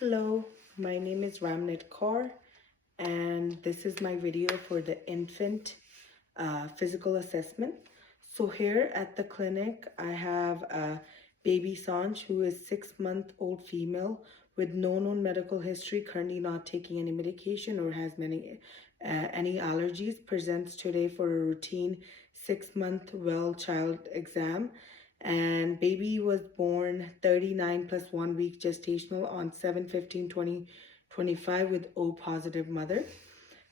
Hello, my name is Ramnit Kaur, and this is my video for the infant physical assessment. So here at the clinic, I have baby Sanj, who is 6-month-old female with no known medical history, currently not taking any medication or has any allergies, presents today for a routine 6-month well child exam. And baby was born 39 plus 1 week gestational on 7/15/2025 with O positive mother.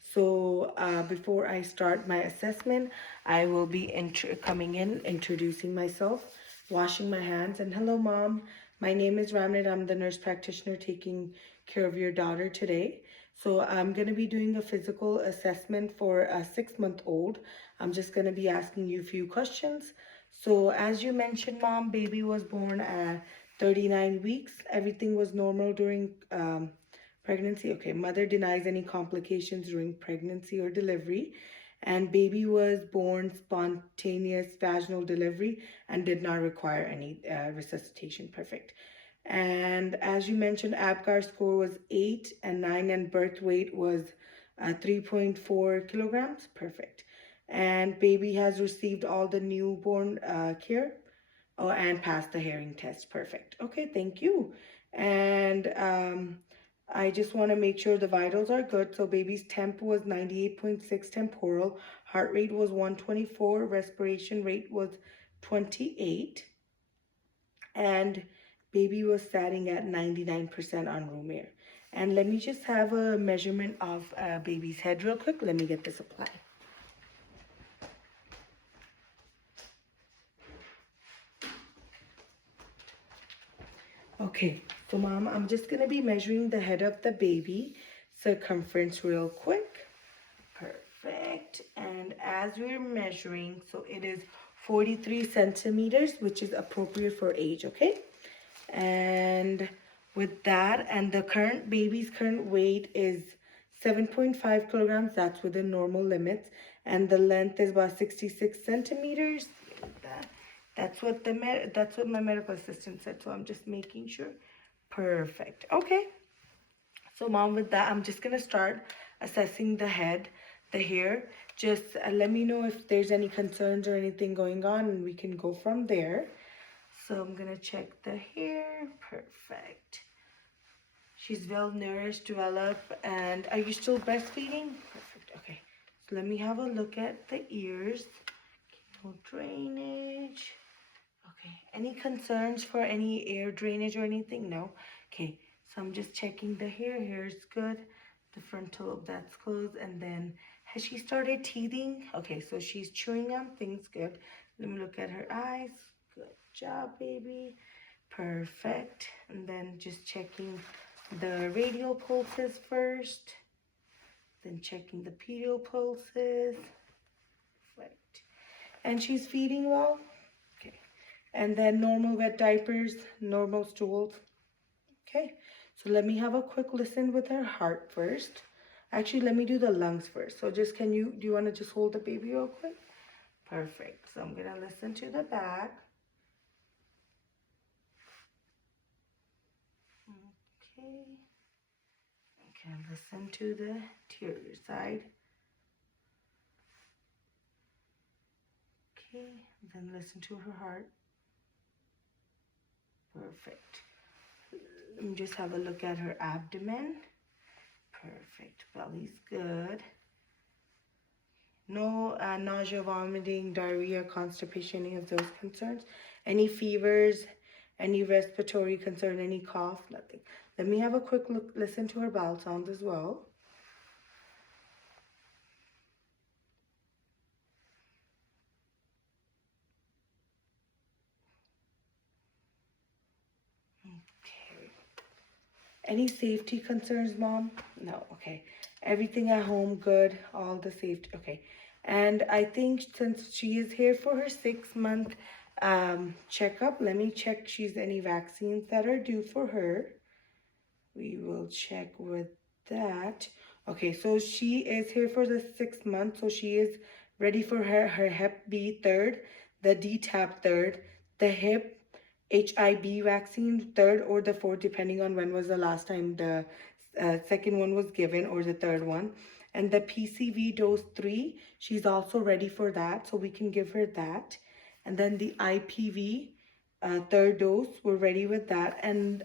So before I start my assessment, I will be coming in, introducing myself, washing my hands, and hello, mom. My name is Ramnit. I'm the nurse practitioner taking care of your daughter today. So I'm going to be doing a physical assessment for a 6-month-old. I'm just going to be asking you a few questions. So as you mentioned, mom, baby was born at 39 weeks. Everything was normal during pregnancy. Okay, mother denies any complications during pregnancy or delivery. And baby was born spontaneous vaginal delivery and did not require any resuscitation. Perfect. And as you mentioned, APGAR score was 8 and 9, and birth weight was 3.4 kilograms. Perfect. And baby has received all the newborn care. Oh, and passed the hearing test. Perfect. Okay, thank you. And I just want to make sure the vitals are good. So baby's temp was 98.6 temporal, heart rate was 124, respiration rate was 28, and baby was sitting at 99% on room air. And let me just have a measurement of baby's head real quick. Let me get this applied. Okay, so mom, I'm just going to be measuring the head of the baby circumference real quick. Perfect. And as we're measuring, so it is 43 centimeters, which is appropriate for age, okay? And with that, and the current baby's current weight is 7.5 kilograms. That's within normal limits. And the length is about 66 centimeters. That's what my medical assistant said. So I'm just making sure. Perfect. Okay. So mom, with that, I'm just gonna start assessing the head, the hair. Just let me know if there's any concerns or anything going on, and we can go from there. So I'm gonna check the hair. Perfect. She's well nourished, developed, and are you still breastfeeding? Perfect. Okay. So let me have a look at the ears. No drainage. Okay. Any concerns for any air drainage or anything? No. Okay. So I'm just checking the hair. Hair is good. The frontal lobe, that's closed. And then has she started teething? Okay. So she's chewing on things. Good. Let me look at her eyes. Good job, baby. Perfect. And then just checking the radial pulses first. Then checking the pedal pulses. Right. And she's feeding well. Okay. And then normal wet diapers, normal stools. Okay. So let me have a quick listen with her heart first. Actually, let me do the lungs first. So just do you want to just hold the baby real quick? Perfect. So I'm going to listen to the back. Okay. Okay, listen to the anterior side. Okay, then listen to her heart. Perfect. Let me just have a look at her abdomen. Perfect. Belly's good. No nausea, vomiting, diarrhea, constipation, any of those concerns. Any fevers, any respiratory concern, any cough, nothing. Let me have a quick look, listen to her bowel sounds as well. Okay. Any safety concerns, mom? No. Okay. Everything at home good. All the safety. Okay. And I think since she is here for her 6-month checkup, let me check she's any vaccines that are due for her. We will check with that. Okay, so she is here for the 6 months, so she is ready for her Hep B third, the DTaP third, the hip HIB vaccine, third or the fourth, depending on when was the last time the second one was given, or the third one. And the PCV dose 3, she's also ready for that, so we can give her that. And then the IPV third dose, we're ready with that. And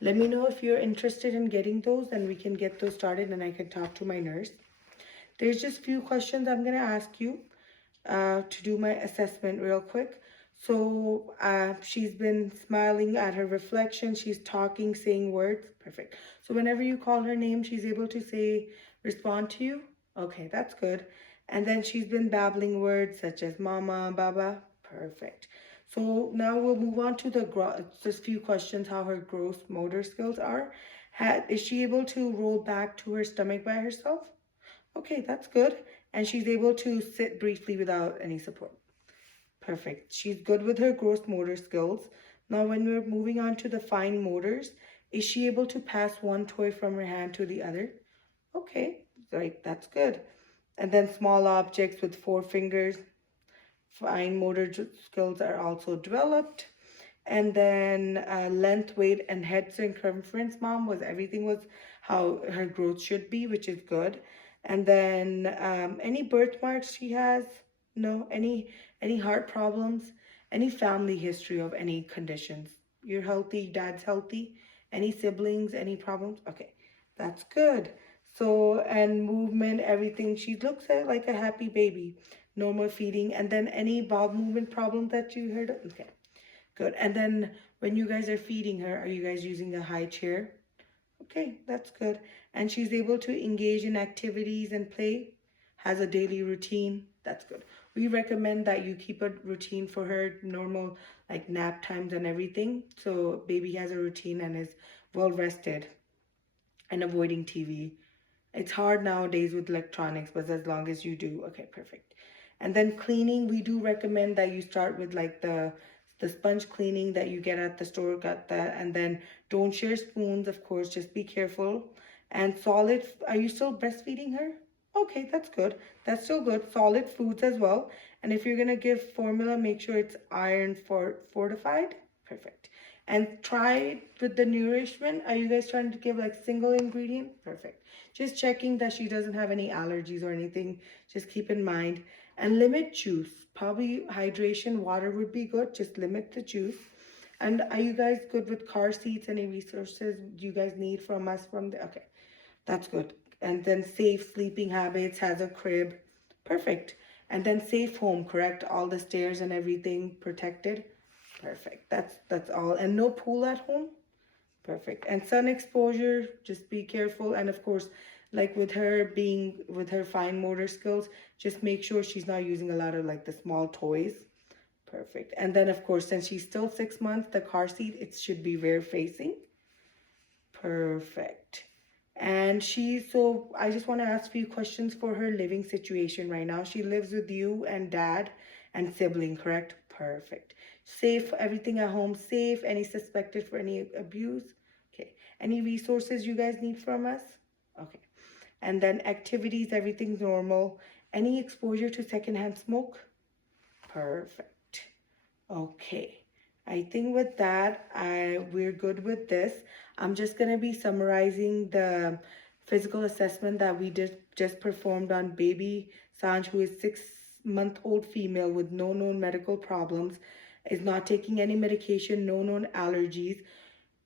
let me know if you're interested in getting those, and we can get those started, and I can talk to my nurse. There's just few questions I'm going to ask you to do my assessment real quick. So she's been smiling at her reflection. She's talking, saying words. Perfect. So whenever you call her name, she's able to say, respond to you. Okay, that's good. And then she's been babbling words such as mama, baba. Perfect. So now we'll move on to the just few questions how her gross motor skills are. Is she able to roll back to her stomach by herself? Okay, that's good. And she's able to sit briefly without any support. Perfect. She's good with her gross motor skills. Now, when we're moving on to the fine motors, is she able to pass one toy from her hand to the other? Okay, right, that's good. And then small objects with 4 fingers, fine motor skills are also developed. And then length, weight, and head circumference, mom, was everything was how her growth should be, which is good. And then any birthmarks she has? No. Any heart problems? Any family history of any conditions? You're healthy, dad's healthy. Any siblings, any problems? Okay, that's good. So, and movement, everything. She looks like a happy baby. Normal feeding. And then any bowel movement problem that you heard of? Okay. Good. And then when you guys are feeding her, are you guys using a high chair? Okay, that's good. And she's able to engage in activities and play, has a daily routine. That's good. We recommend that you keep a routine for her, normal like nap times and everything. So baby has a routine and is well rested and avoiding TV. It's hard nowadays with electronics, but as long as you do, okay, perfect. And then cleaning, we do recommend that you start with like the sponge cleaning that you get at the store, got that, and then don't share spoons, of course, just be careful. And solid, are you still breastfeeding her? Okay, that's good. That's still good. Solid foods as well. And if you're gonna give formula, make sure it's iron fortified. Perfect. And try with the nourishment. Are you guys trying to give like single ingredient? Perfect. Just checking that she doesn't have any allergies or anything. Just keep in mind. And limit juice. Probably hydration, water would be good. Just limit the juice. And are you guys good with car seats? Any resources you guys need from us from the, okay, that's good. And then safe sleeping habits, has a crib. Perfect. And then safe home, correct? All the stairs and everything protected. Perfect. That's all. And no pool at home. Perfect. And sun exposure, just be careful. And of course, like with her being with her fine motor skills, just make sure she's not using a lot of like the small toys. Perfect. And then of course, since she's still 6 months, the car seat, it should be rear facing. Perfect. And so I just want to ask a few questions for her living situation right now. She lives with you and dad and sibling, correct? Perfect. Safe, everything at home safe, any suspected for any abuse? Okay. Any resources you guys need from us? Okay. And then activities, everything's normal. Any exposure to secondhand smoke? Perfect. Okay. I think with that, we're good with this. I'm just going to be summarizing the physical assessment that we just performed on baby Sanj, who is 6-month-old female with no known medical problems, is not taking any medication, no known allergies.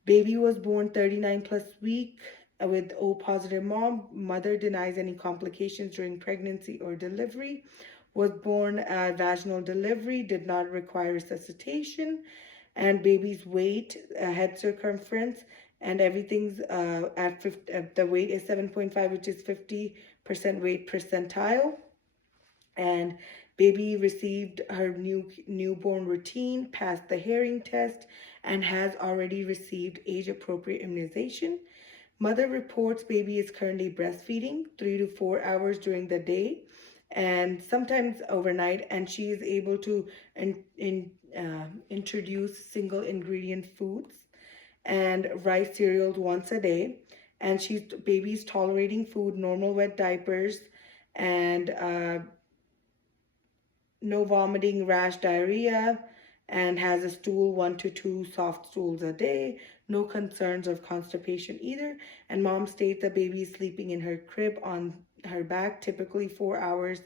Baby was born 39 plus week with O positive mom. Mother denies any complications during pregnancy or delivery. Was born vaginal delivery, did not require resuscitation. And baby's weight, head circumference, and everything's at 50, the weight is 7.5, which is 50% weight percentile. And baby received her newborn routine, passed the hearing test, and has already received age-appropriate immunization. Mother reports baby is currently breastfeeding 3 to 4 hours during the day and sometimes overnight, and she is able to introduce single ingredient foods and rice cereals once a day. And baby's tolerating food, normal wet diapers, and no vomiting, rash, diarrhea, and has a stool 1 to 2 soft stools a day. No concerns of constipation either. And mom states the baby is sleeping in her crib on her back, typically 4 hours,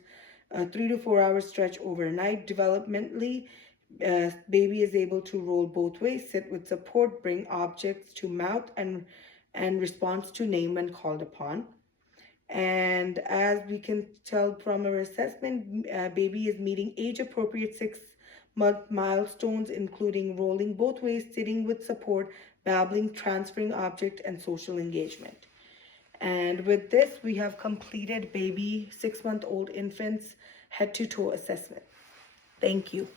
3 to 4 hours stretch overnight. Developmentally, baby is able to roll both ways, sit with support, bring objects to mouth, and responds to name when called upon. And as we can tell from our assessment, baby is meeting age appropriate 6-month milestones, including rolling both ways, sitting with support, babbling, transferring object, and social engagement. And with this, we have completed baby 6-month-old infants head to toe assessment. Thank you.